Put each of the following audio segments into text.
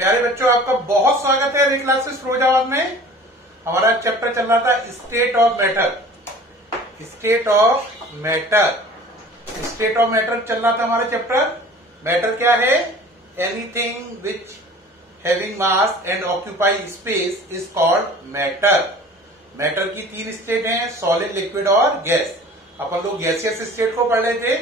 प्यारे बच्चों, आपका बहुत स्वागत है अगली क्लासेस फिरोजाबाद में। हमारा चैप्टर चल रहा था state of matter. State of matter चल रहा था हमारा चैप्टर। मैटर क्या है? Anything which having mass and occupy space is called matter. Matter की तीन स्टेट हैं, सॉलिड, लिक्विड और गैस। अपन लोग गैसियस स्टेट को पढ़ रहे थे,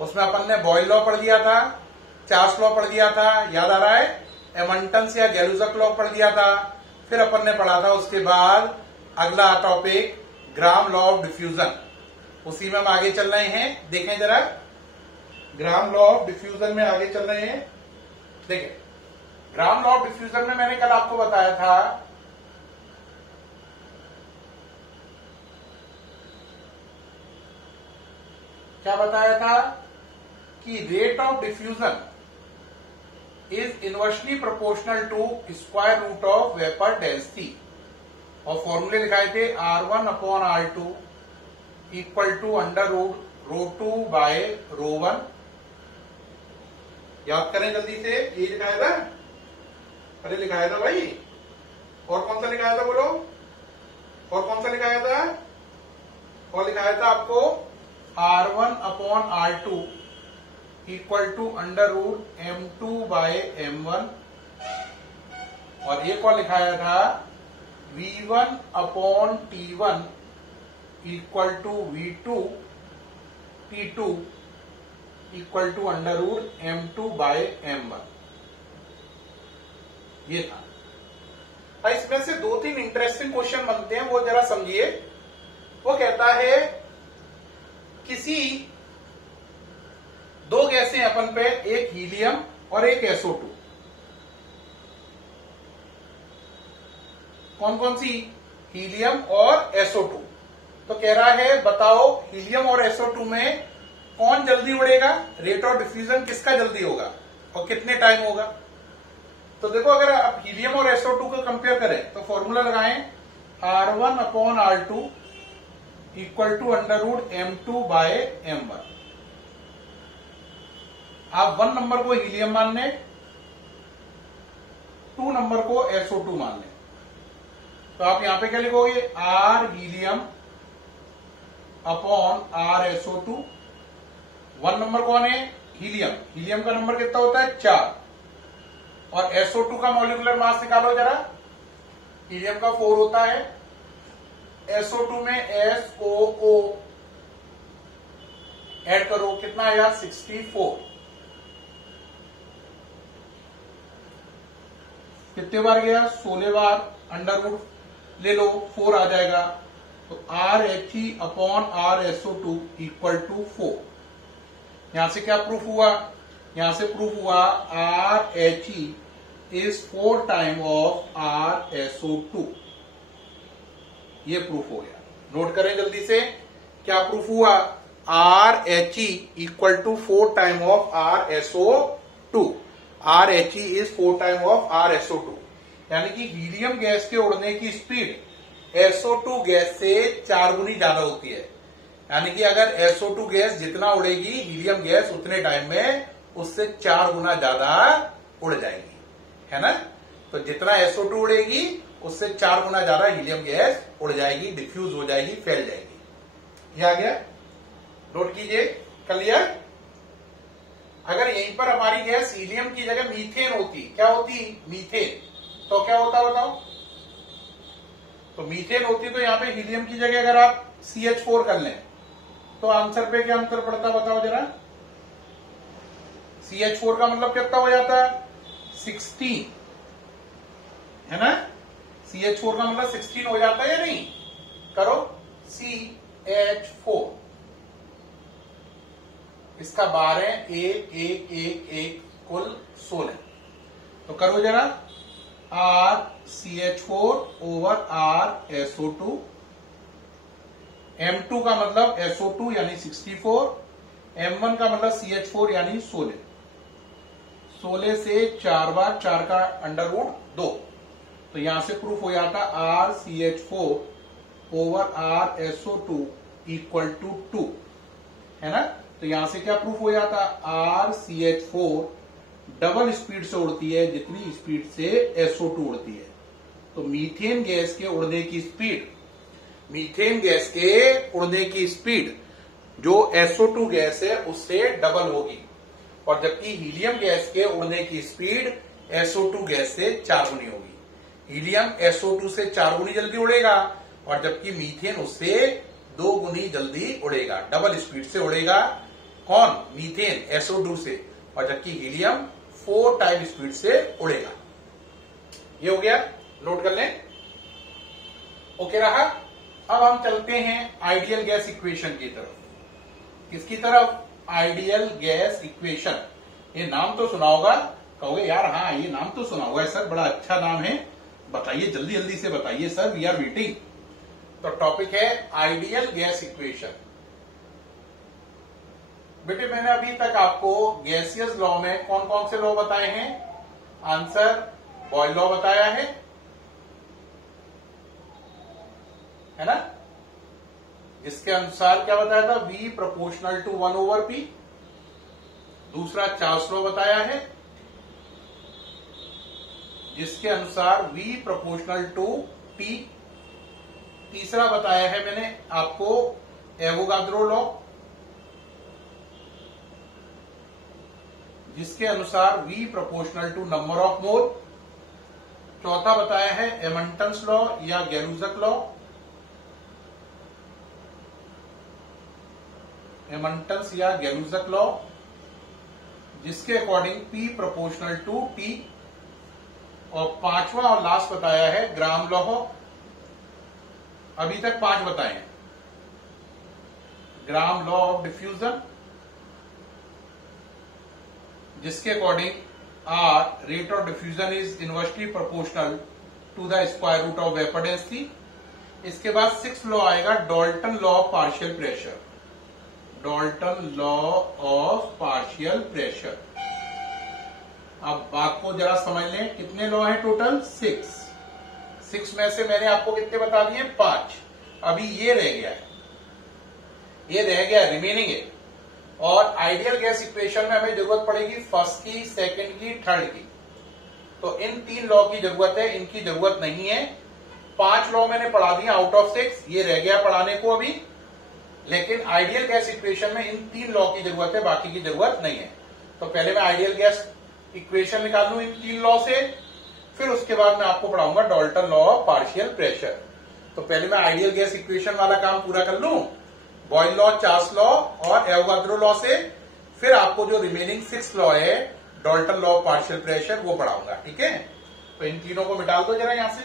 उसमें अपन ने बॉयल लॉ पढ़ दिया था, चार्ल्स लॉ पढ़ दिया था, याद आ रहा है? एमंटन्स या गैलुजक लॉ पढ़ दिया था। फिर अपन ने पढ़ा था उसके बाद अगला topic gram law of diffusion. उसी में हम आगे चल रहे हैं। देखें जरा, ग्राम लॉ ऑफ डिफ्यूजन में आगे चल रहे हैं। देखें, ग्राम लॉ ऑफ डिफ्यूजन में मैंने कल आपको बताया था क्या बताया था कि rate of diffusion is inversely proportional to square root of vapour density. और फॉर्मूले लिखाए थे R1/R2 equal to under root ρ2 by ρ1। याद करें जल्दी से, ये लिखाया था, अरे लिखाया था भाई। और कौन सा लिखाया था बोलो? और कौन सा लिखाया था? और लिखाया था आपको R1/R2 equal to under root M2 by M1। और एक और लिखाया था V1/T1 equal to V2 T2 equal to under root M2 by M1। ये था। इसमें से दो तीन इंटरेस्टिंग क्वेश्चन बनते हैं, वो जरा समझिए। वो कहता है किसी दो गैसें अपन पे, एक हीलियम और एक SO2। कौन कौन सी? हीलियम और SO2। तो कह रहा है बताओ हीलियम और SO2 में कौन जल्दी उड़ेगा? रेट ऑफ डिफ्यूजन किसका जल्दी होगा और कितने टाइम होगा? तो देखो, अगर आप हीलियम और SO2 को कंपेयर करें तो फॉर्मूला लगाएं R1/R2 equal to under root M2 by M1। आप 1 नंबर को हीलियम मान लें, 2 नंबर को SO2 मान लें। तो आप यहां पे क्या लिखोगे? R helium upon R SO2। 1 number कौन है? हीलियम। हीलियम का नंबर कितना होता है? 4। और SO2 का मॉलिक्यूलर मास निकालो जरा। हीलियम का 4 होता है, SO2 में SOO ऐड करो, कितना आया? 64। कितने बार गया? 16 बार। अंडर रूट ले लो, 4 आ जाएगा। तो RHE upon R SO2 equal to 4। यहां से क्या प्रूफ हुआ? यहां से प्रूफ हुआ RHE is 4 time of R SO2। ये प्रूफ हो गया। नोट करें जल्दी से, क्या प्रूफ हुआ? RHE equal to 4 time of R SO2। RHE is 4 time of R SO2। यानी कि हीलियम गैस के उड़ने की स्पीड SO2 गैस से 4 गुनी ज्यादा होती है। यानी कि अगर SO2 गैस जितना उड़ेगी, हीलियम गैस उतने टाइम में उससे 4 गुना ज्यादा उड़ जाएगी, है ना? तो जितना SO2 उड़ेगी उससे 4 गुना ज्यादा हीलियम गैस उड़ जाएगी, डिफ्यूज हो जाएगी, फैल जाएगी। ये आ गया, नोट कीजिए। क्लियर? अगर यहीं पर हमारी गैस हीलियम की जगह मीथेन होती, क्या होती? मीथेन। तो क्या होता बताओ? तो मीथेन होती तो यहां पे हीलियम की जगह अगर आप CH4 कर लें तो आंसर पे क्या अंतर पड़ता बताओ जरा। CH4 का मतलब कितना हो जाता है? 16, है ना? CH4 का मतलब 16 हो जाता है या नहीं? करो, CH4 इसका 12, 1 1 1 1 कुल 16। तो करो जरा, RCH4 over R SO2। M2 का मतलब SO2 यानी 64, M1 का मतलब CH4 यानी 16। 16 से 4 बार, 4 का अंडर रूट 2। तो यहां से प्रूफ हो जाता RCH4 over R SO2 equal to 2, है ना? तो यहां से क्या प्रूफ हो जाता? RCH4 डबल स्पीड से उड़ती है जितनी स्पीड से SO2 उड़ती है। तो मीथेन गैस के उड़ने की स्पीड, मीथेन गैस के उड़ने की स्पीड जो SO2 गैस है उससे डबल होगी, और जबकि हीलियम गैस के उड़ने की स्पीड SO2 गैस से 4 गुनी होगी। हीलियम SO2 से 4 गुनी जल्दी उड़ेगा, और जबकि मीथेन उससे 2 गुनी जल्दी उड़ेगा, डबल स्पीड से उड़ेगा। कौन? मीथेन SO2 से, और जबकि हीलियम 4 टाइम स्पीड से उड़ेगा। ये हो गया, नोट कर लें। ओके रहा। अब हम चलते हैं आइडियल गैस इक्वेशन की तरफ। किसकी तरफ? Ideal gas equation. ये नाम तो सुना होगा, कहोगे यार हाँ ये नाम तो सुना हुआ है सर, बड़ा अच्छा नाम है, बताइए जल्दी जल्दी से बताइए सर, वी आर वेटिंग। तो टॉपिक है आइडियल गैस इक्वेशन। बेटे मैंने अभी तक आपको गैसियस लॉ में कौन कौन से लॉ बताए हैं? आंसर बॉयल लॉ बताया है ना, जिसके अनुसार क्या बताया था? V proportional to 1/P। दूसरा चार्ल्स लॉ बताया है, जिसके अनुसार V प्रोपोर्शनल टू T। तीसरा बताया है मैंने आपको एवोगाद्रो लॉ, जिसके अनुसार V proportional to number of mole. चौथा बताया है एमंटन्स लॉ या गैलुजक लॉ, एमंटन्स या गैलुजक लॉ, जिसके according P proportional to T। और पांचवा और लास्ट बताया है ग्राम लॉ। अभी तक 5 बताए हैं। ग्राम लॉ ऑफ डिफ्यूजन, जिसके according R rate of diffusion is inversely proportional to the square root of vapour density. इसके बाद 6th लॉ आएगा Dalton law of partial pressure, Dalton law of partial pressure. अब बात को जरा समझ लें, कितने लॉ हैं टोटल? 6 में से मैंने आपको कितने बता दिए? 5। अभी ये रह गया है, ये रह गया रिमेनिंग है। और आइडियल गैस इक्वेशन में हमें जरूरत पड़ेगी फर्स्ट की, सेकंड की, थर्ड की। तो इन 3 लॉ की जरूरत है, इनकी जरूरत नहीं है। 5 लॉ मैंने पढ़ा दिया आउट ऑफ 6, ये रह गया पढ़ाने को अभी। लेकिन आइडियल गैस इक्वेशन में इन 3 लॉ की जरूरत है, बाकी की जरूरत नहीं है। तो पहले मैं आइडियल गैस इक्वेशन निकाल लूं इन 3 लॉ से, फिर उसके बाद मैं आपको पढ़ाऊंगा Dalton law of partial pressure. तो पहले मैं आइडियल गैस इक्वेशन वाला काम पूरा कर लूं बॉयल लॉ, चार्ल्स लॉ और एवोगाद्रो लॉ से, फिर आपको जो रिमेनिंग 6 लॉ है Dalton law of partial pressure वो पढ़ाऊंगा। ठीक है, तो इन तीनों को मिटा दो जरा यहां से।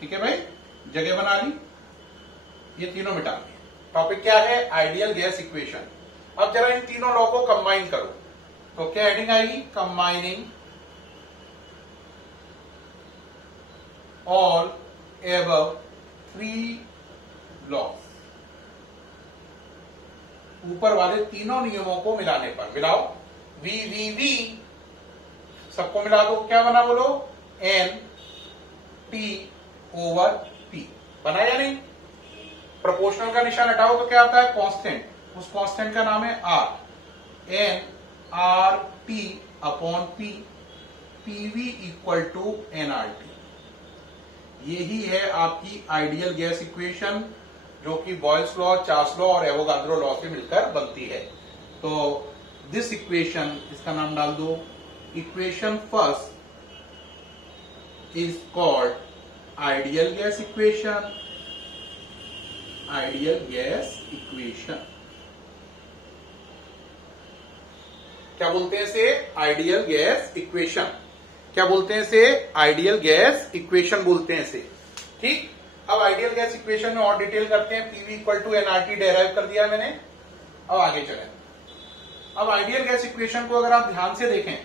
ठीक है भाई, जगह बना ली, ये तीनों मिटा दिए। टॉपिक क्या है? Ideal gas equation. अब जरा इन तीनों लॉ को कंबाइन करो, तो क्या हेडिंग आएगी? Combining all above 3 loss. ऊपर वाले तीनों नियमों को मिलाने पर, मिलाओ V सबको मिला दो, क्या बना बोलो? NT/P बना या नहीं? प्रोपोर्शनल का निशान हटाओ तो क्या आता है? कांस्टेंट। उस कांस्टेंट का नाम है R। NRT/P, PV equal to NRT। यही है आपकी आइडियल गैस इक्वेशन, जो कि बॉयल्स लॉ, चार्ल्स लॉ और एवोगाद्रो लॉ से मिलकर बनती है। तो दिस इक्वेशन, इसका नाम डाल दो, equation first is called ideal gas equation. Ideal gas equation क्या बोलते हैं इसे? Ideal gas equation. क्या बोलते हैं इसे? आइडियल गैस इक्वेशन बोलते हैं इसे। ठीक, अब आइडियल गैस इक्वेशन में और डिटेल करते हैं। PV equal to NRT derive कर दिया मैंने, अब आगे चलें। अब आइडियल गैस इक्वेशन को अगर आप ध्यान से देखें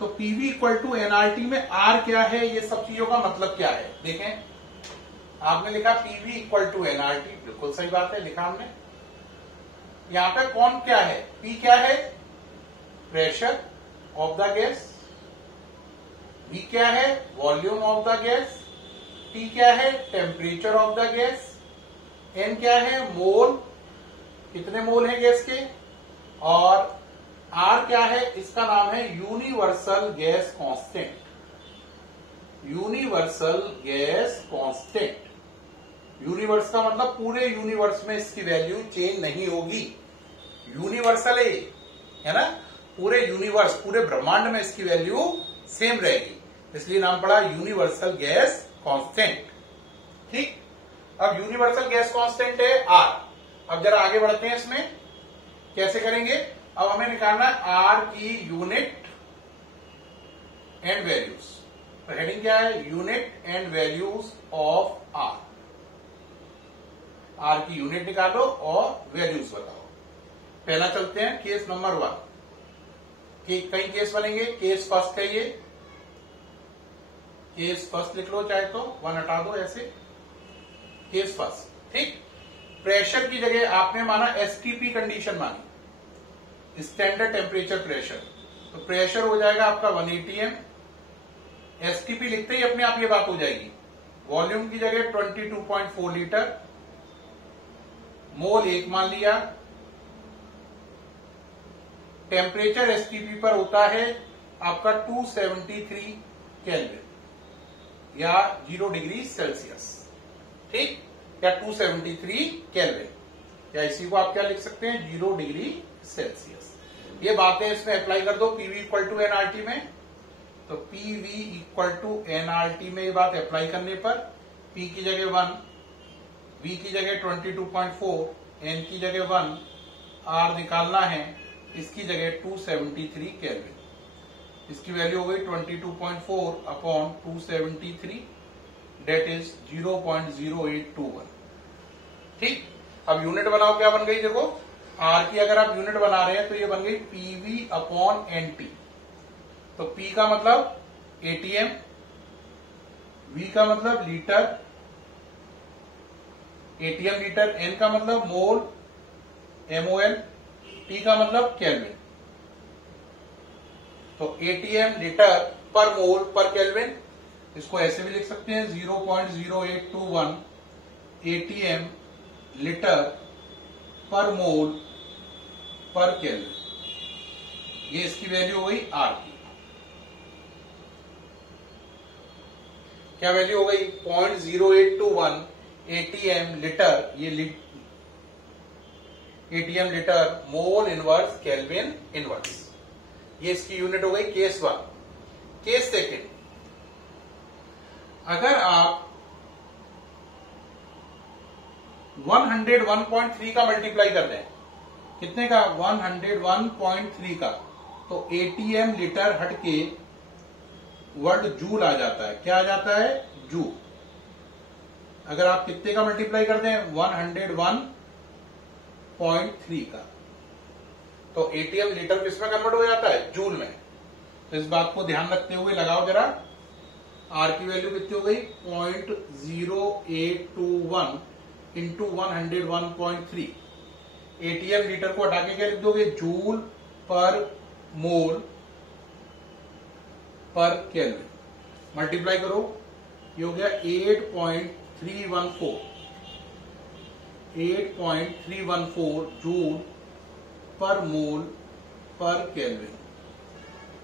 तो पीवी इक्वल टू एनआरटी में आर क्या है, ये सब चीजों का मतलब क्या है? देखें, आपने लिखा पीवी इक्वल टू एनआरटी, बिल्कुल सही बात है, लिखा हमने। यहां पे कौन क्या है? पी क्या है? Pressure of the gas. V क्या है? Volume of the gas. T क्या है? Temperature of the gas. N क्या है? मोल, कितने मोल है गैस के। और आर क्या है, इसका नाम है universal gas constant. Universal gas constant, universe का मतलब पूरे यूनिवर्स में इसकी वैल्यू चेंज नहीं होगी। यूनिवर्सल है ना, पूरे यूनिवर्स, पूरे ब्रह्मांड में इसकी वैल्यू सेम रहेगी, इसलिए नाम पड़ा यूनिवर्सल गैस कांस्टेंट। ठीक, अब यूनिवर्सल गैस कांस्टेंट है आर। अब जरा आगे बढ़ते हैं, इसमें कैसे करेंगे। अब हमें निकालना है आर की यूनिट एंड वैल्यूज। तो हेडिंग क्या है, unit and values of R. R की यूनिट निकालो और वैल्यूज बताओ। पहला चलते हैं केस नंबर 1 कि कई केस बनेंगे। केस फर्स्ट है ये, केस फर्स्ट लिख लो, चाहे तो 1 हटा दो ऐसे। केस फर्स्ट, ठीक। प्रेशर की जगह आपने माना एसटीपी कंडीशन मानी, स्टैंडर्ड टेम्परेचर प्रेशर। तो प्रेशर हो जाएगा आपका 1 atm। एसटीपी लिखते ही अपने आप ये बात हो जाएगी। वॉल्यूम की जगह 22.4 लीटर, मोल 1 मान लिया। टेम्परेचर एसटीपी पर होता है आपका 273 केल्विन या 0 डिग्री सेल्सियस, ठीक, या 273 केल्विन, या इसी को आप क्या लिख सकते हैं, 0 डिग्री सेल्सियस। ये बातें इसमें अप्लाई कर दो पीवी इक्वल टू एनआरटी में। तो पीवी इक्वल टू एनआरटी में ये बात अप्लाई करने पर पी की जगह 1, वी की जगह 22.4, एन की जगह 1, आर निकालना है, इसकी जगह 273 केल्विन। इसकी वैल्यू हो गई 22.4 अपॉन 273, डेट इज 0.0821। ठीक, अब यूनिट बनाओ, क्या बन गई देखो। आर की अगर आप यूनिट बना रहे हैं तो ये बन गई पीवी अपॉन एनटी। तो पी का मतलब एटीएम, वी का मतलब लीटर, एटीएम लीटर, एन का मतलब मोल एमओएल, टी का मतलब केल्विन। तो एटीएम लीटर पर मोल पर केल्विन, इसको ऐसे भी लिख सकते हैं 0.0821 एटीएम लीटर पर मोल पर केल्विन। ये इसकी वैल्यू हो गई आर की। क्या वैल्यू हो गई, 0.0821 एटीएम लीटर, ये ATM litre mole inverse kelvin inverse. ये इसकी यूनिट हो गई केस 1। केस सेकेंड, अगर आप 101.3 का मल्टीप्लाई कर दें, कितने का, 101.3 का, तो एटीएम लीटर हटके वर्ड जूल आ जाता है। क्या आ जाता है, जूल। अगर आप कितने का मल्टीप्लाई कर दें, 101.3 का, तो एटीएम लीटर किसमें कन्वर्ट हो जाता है, जूल में। तो इस बात को ध्यान रखते हुए लगाओ जरा। आर की वैल्यू कितनी हो गई, 0.0821 इंटू 101.3। एटीएम लीटर को हटा के क्या लिख दोगे, जूल पर मोल पर केल्विन। मल्टीप्लाई करो, ये हो गया 8.314 जूल पर मोल पर केल्विन।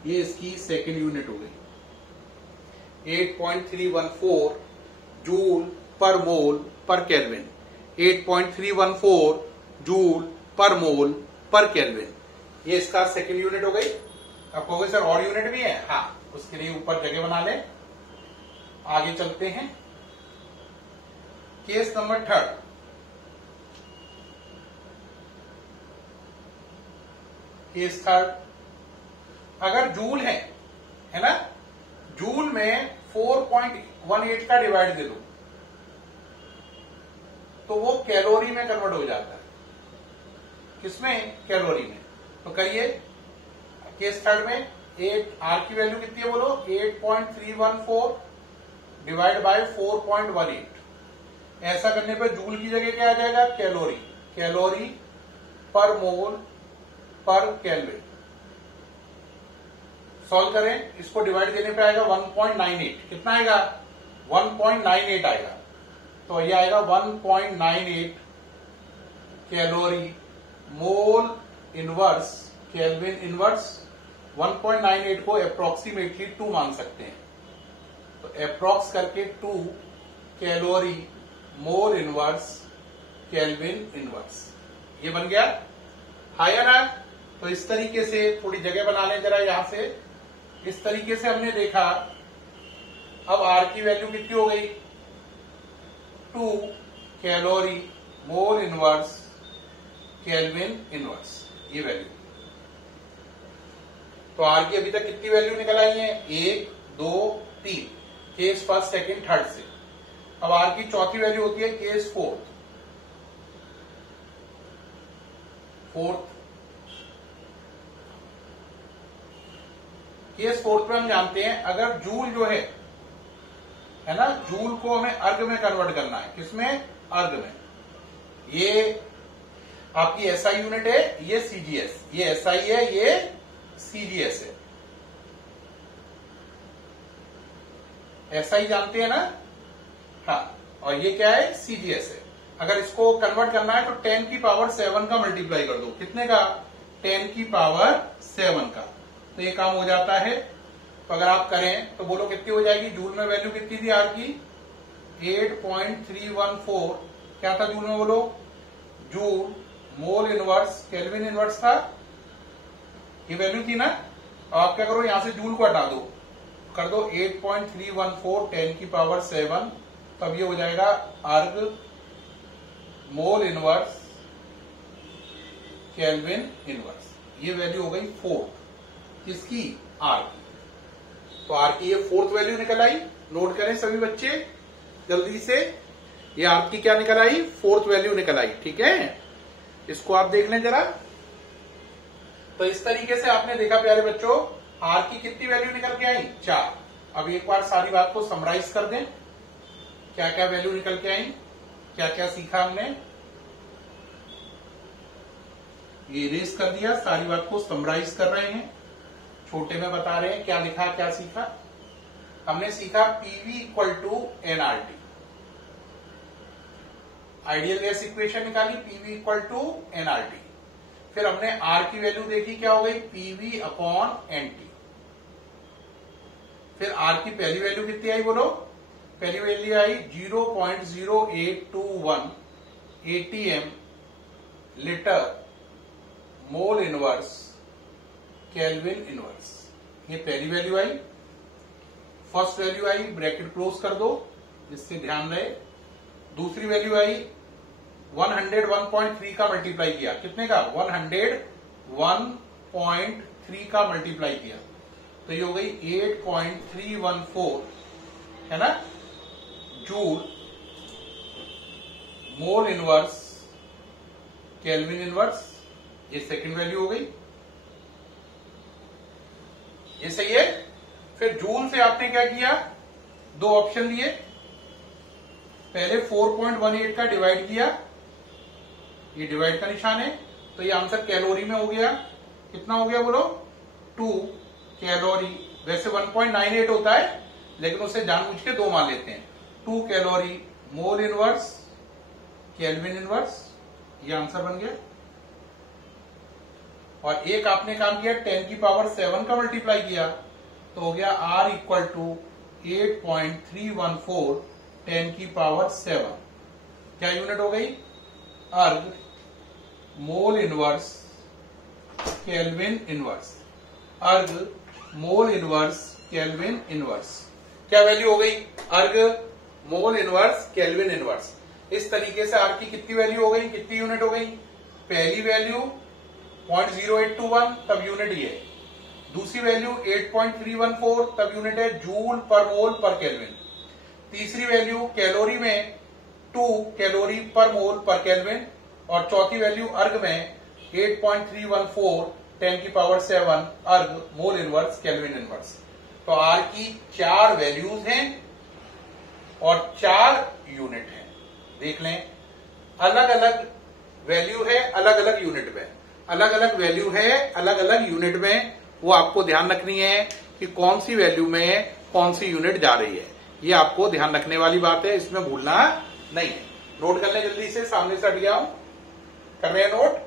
ये इसकी सेकेंड यूनिट हो गई। 8.314 जूल पर मोल पर केल्विन, 8.314 जूल पर मोल पर केल्विन। ये इसका सेकेंड यूनिट हो गई। अब कहोगे सर और यूनिट भी है, हाँ, उसके लिए ऊपर जगह बना ले। आगे चलते हैं, केस नंबर 3। केस 3, अगर जूल है ना, जूल में 4.18 का डिवाइड दे दो तो वो कैलोरी में कन्वर्ट हो जाता है। किसमें, कैलोरी में। तो करिए केस 3 में, आर की वैल्यू कितनी है बोलो, 8.314 डिवाइड बाय 4.18। ऐसा करने पर जूल की जगह क्या आ जाएगा, कैलोरी, कैलोरी पर मोल पर केल्विन। सॉल्व करें, इसको डिवाइड देने पे आएगा 1.98। कितना आएगा, 1.98 आएगा। तो ये आएगा 1.98 कैलोरी मोल इनवर्स केल्विन इनवर्स। 1.98 को अप्रोक्सीमेटली 2 मान सकते हैं, तो अप्रोक्स करके 2 कैलोरी मोल इनवर्स केल्विन इनवर्स, ये बन गया। है ना? तो इस तरीके से थोड़ी जगह बना लें जरा यहां से। इस तरीके से हमने देखा। अब आर की वैल्यू कितनी हो गई? 2 कैलोरी मोल इनवर्स केल्विन इनवर्स, ये वैल्यू। तो आर की अभी तक कितनी वैल्यू निकल आई है? 1, 2, 3 केस फर्स्ट, सेकंड, थर्ड से। अब आर की चौथी वैल्यू होती है केस फोर्थ। केस फोर्थ में हम जानते हैं अगर जूल जो है ना, जूल को हमें अर्ग में कन्वर्ट करना है। किसमें? अर्ग में। ये आपकी एसआई यूनिट है, ये सीजीएस। ये एसआई है, ये सीजीएस है। एसआई जानते हैं ना? हाँ। और ये क्या है? सीजीएस है। अगर इसको कन्वर्ट करना है तो 10 की पावर 7 का मल्टीप्लाई कर दो। कितने का? 10 की पावर 7 का। तो ये काम हो जाता है। तो अगर आप करें तो बोलो कितनी हो जाएगी? जूल में वैल्यू कितनी थी आर की? 8.314। क्या था जूल में? बोलो। Joule mole inverse kelvin inverse था, ये वैल्यू थी ना। आप क्या करो, यहां से जूल को हटा दो, कर दो 8.314 10 की पावर 7, तब ये हो जाएगा अर्ग मोल इनवर्स केल्विन इनवर्स। ये वैल्यू हो गई 4 किसकी? आर की। तो आर की ये 4th वैल्यू निकल आई। नोट करें सभी बच्चे जल्दी से। ये आर की क्या निकल आई? 4th वैल्यू निकल आई। ठीक है, इसको आप देख लें जरा। तो इस तरीके से आपने देखा प्यारे बच्चों, आर की कितनी वैल्यू निकल के आई? 4। अब एक बार सारी बात को समराइज कर दें, क्या क्या वैल्यू निकल के आई, क्या क्या सीखा हमने। ये इरेज कर दिया, सारी बात को समराइज कर रहे हैं, छोटे में बता रहे हैं क्या लिखा क्या सीखा। हमने सीखा PV equal to NRT, ideal gas equation निकाली पीवी इक्वल टू एनआरटी। फिर हमने आर की वैल्यू देखी, क्या हो गई? PV upon NT. फिर आर की पहली वैल्यू कितनी आई बोलो? पहली वैल्यू आई 0.0821 ATM litre mole inverse kelvin inverse. ये पहली वैल्यू आई। फर्स्ट वैल्यू आई, ब्रैकेट क्लोज कर दो जिससे ध्यान रहे। दूसरी वैल्यू आई 101.3 का मल्टीप्लाई किया। कितने का? 101.3 का मल्टीप्लाई किया, तो ये हो गई 8.314, है ना, joule mole inverse kelvin inverse. ये सेकंड वैल्यू हो गई। ये सही है। फिर जूल से आपने क्या किया? 2 ऑप्शन लिए। पहले 4.18 का डिवाइड किया, ये डिवाइड का निशान है, तो ये आंसर कैलोरी में हो गया। कितना हो गया बोलो? 2 कैलोरी। वैसे 1.98 होता है, लेकिन उसे जानबूझ के 2 मान लेते हैं। 2 कैलोरी मोल इनवर्स केल्विन इनवर्स, ये आंसर बन गया। और एक आपने काम किया 10 की पावर 7 का मल्टीप्लाई किया, तो हो गया R इक्वल टू 8.314 10 की पावर 7। क्या यूनिट हो गई? अर्ग मोल इनवर्स केल्विन इनवर्स। अर्ग मोल इनवर्स केल्विन इनवर्स। क्या वैल्यू हो गई? अर्ग मोल इनवर्स केल्विन इनवर्स। इस तरीके से आर की कितनी वैल्यू हो गई? कितनी यूनिट हो गई? पहली वैल्यू 0.0821, तब यूनिट ये। दूसरी वैल्यू 8.314, तब यूनिट है जूल पर मोल पर केल्विन। तीसरी वैल्यू कैलोरी में 2 कैलोरी पर मोल पर केल्विन। और चौथी वैल्यू अर्ग में 8.314 10 की पावर 7 अर्ग मोल इनवर्स केल्विन इनवर्स। तो आर की 4 वैल्यूज हैं और 4 यूनिट हैं। देख लें, अलग अलग वैल्यू है, अलग अलग यूनिट में। अलग अलग वैल्यू है, अलग अलग यूनिट में। वो आपको ध्यान रखनी है कि कौन सी वैल्यू में कौन सी यूनिट जा रही है। ये आपको ध्यान रखने वाली बात है, इसमें भूलना नहीं है। नोट कर लें जल्दी से, सामने से हट गया हूं। कर रहे हैं नोट?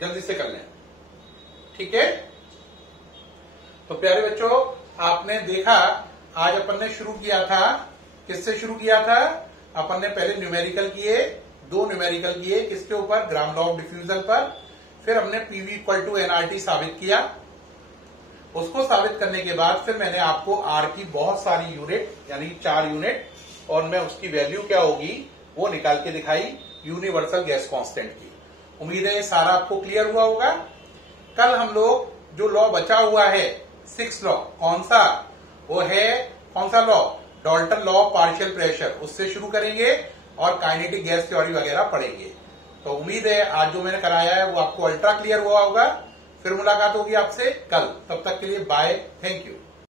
जल्दी से कर लें। ठीक है। तो प्यारे बच्चों, आपने देखा आज अपन ने शुरू किया था, किससे शुरू किया था? अपन ने पहले न्यूमेरिकल किए, 2 न्यूमेरिकल किए, किसके ऊपर? ग्राम लॉ ऑफ डिफ्यूजन पर। फिर हमने पीवी इक्वल टू एनआरटी साबित किया। उसको साबित करने के बाद फिर मैंने आपको आर की बहुत सारी यूनिट, यानी 4 यूनिट, और मैं उसकी वैल्यू क्या होगी वो निकाल के दिखाई, यूनिवर्सल गैस कांस्टेंट की। उम्मीद है ये सारा आपको क्लियर हुआ होगा। कल हम लोग जो लॉ बचा हुआ है, 6th लॉ, कौन सा? वो है कौन सा law? Dalton law of partial pressure, उससे शुरू करेंगे और काइनेटिक गैस थ्योरी वगैरह पढ़ेंगे। तो उम्मीद है आज जो मैंने कराया है वो आपको अल्ट्रा क्लियर हुआ होगा। फिर मुलाकात होगी आपसे कल, तब तक के लिए बाय, थैंक यू।